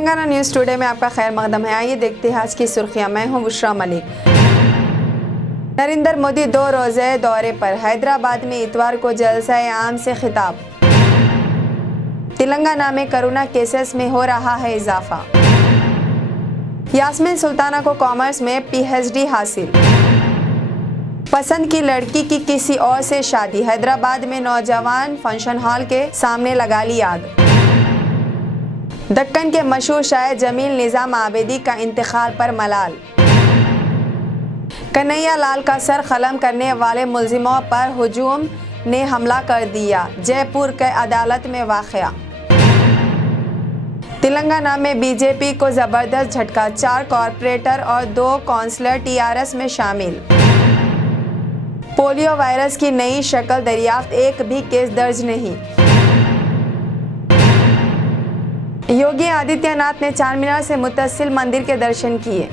Telangana news today में आपका खैर मकदम है। आइए देखते हैं आज की सुर्खियां। मैं हूं बुशरा मलिक। नरेंद्र मोदी 2 रोज़े दौरे पर, हैदराबाद में इतवार को जलसा-ए आम से खिताब। तेलंगाना में कोरोना केसेस में हो रहा है इजाफा। यास्मीन सुल्ताना को कॉमर्स में PhD हासिल। पसंद की लड़की की किसी और से शादी, हैदराबाद में नौजवान फंक्शन हॉल के सामने लगा ली आग। दक्कन के मशहूर शायर जमील निज़ाम आबिदी का इंतकाल पर मलाल। कन्हैया लाल का सर कलम करने वाले मुलजिमों पर हुजूम ने हमला कर दिया, जयपुर के अदालत में वाक़या। तेलंगाना में बीजेपी को जबरदस्त झटका, 4 कॉरपोरेटर और 2 काउंसलर TRS में शामिल। पोलियो वायरस की नई शक्ल दरियाफ्त, एक भी केस दर्ज नहीं। योगी आदित्यनाथ ने चारमीनार से मुत्तसिल मंदिर के दर्शन किए।